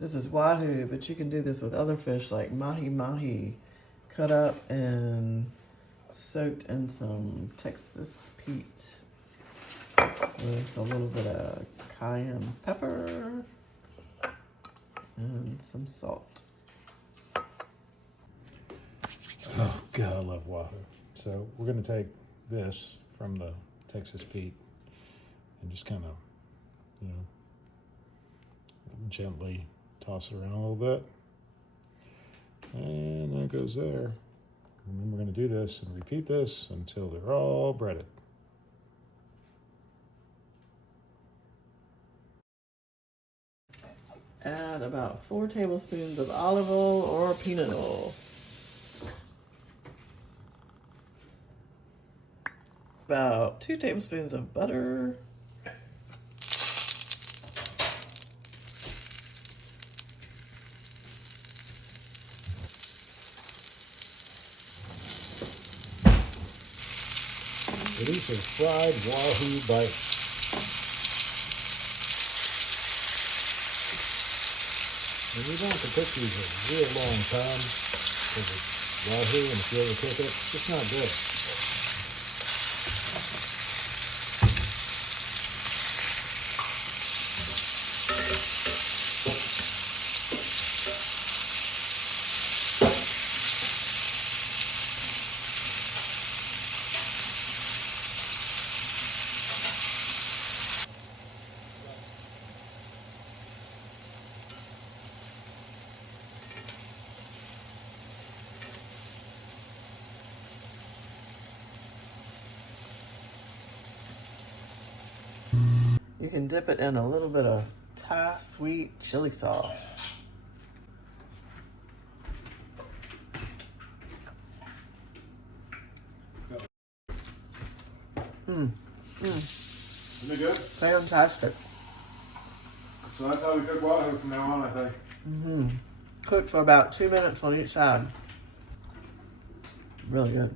This is wahoo, but you can do this with other fish like mahi-mahi, cut up and soaked in some Texas Pete with a little bit of cayenne pepper and some salt. Oh God, I love wahoo. So we're gonna take this from the Texas Pete and just kind of, gently toss it around a little bit. And there it goes there. And then we're gonna do this and repeat this until they're all breaded. Add about 4 tablespoons of olive oil or peanut oil. About 2 tablespoons of butter. These are fried wahoo bites. And you don't have to cook these a real long time because it's wahoo, and if you overcook it, it's just not good. You can dip it in a little bit of Thai sweet chili sauce. Is it good? Fantastic. So that's how we cook wahoo from now on, I think. Cooked for about 2 minutes on each side. Really good.